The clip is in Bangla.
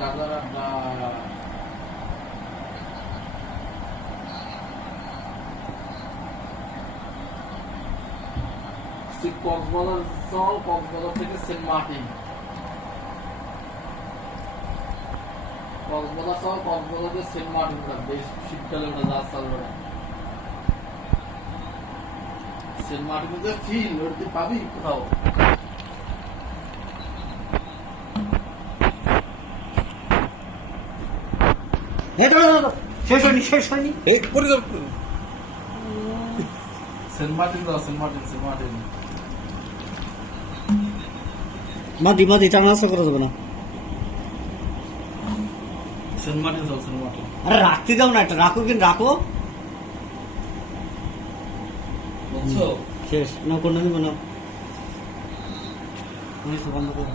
গাজার আড্ডা। কক্সবাজার চল, কক্সবাজার থেকে সেন্ট মার্টিন। কক্সবাজার চল, কক্সবাজার থেকে সেন্ট মার্টিন বেশ শীতকালে ওটা জাহাজ চালবে না। সেন্ট মার্টিনের যে ফিল ওটা তুই পাবি কোথাও? শেষ হয়নি সেন্ট মার্টিন যাও, সেন্ট মার্টিন, সেন্ট মার্টিন। মাদি টানা আসা করা যাবে না। সেন্ট মার্টিন যাও, সেন্ট মার্টিন। আরে রাখতে দাও না, একটা রাখো, কিন্তু রাখো। বুঝছো? শেষ না, কোনো নিব না, বন্ধ করো।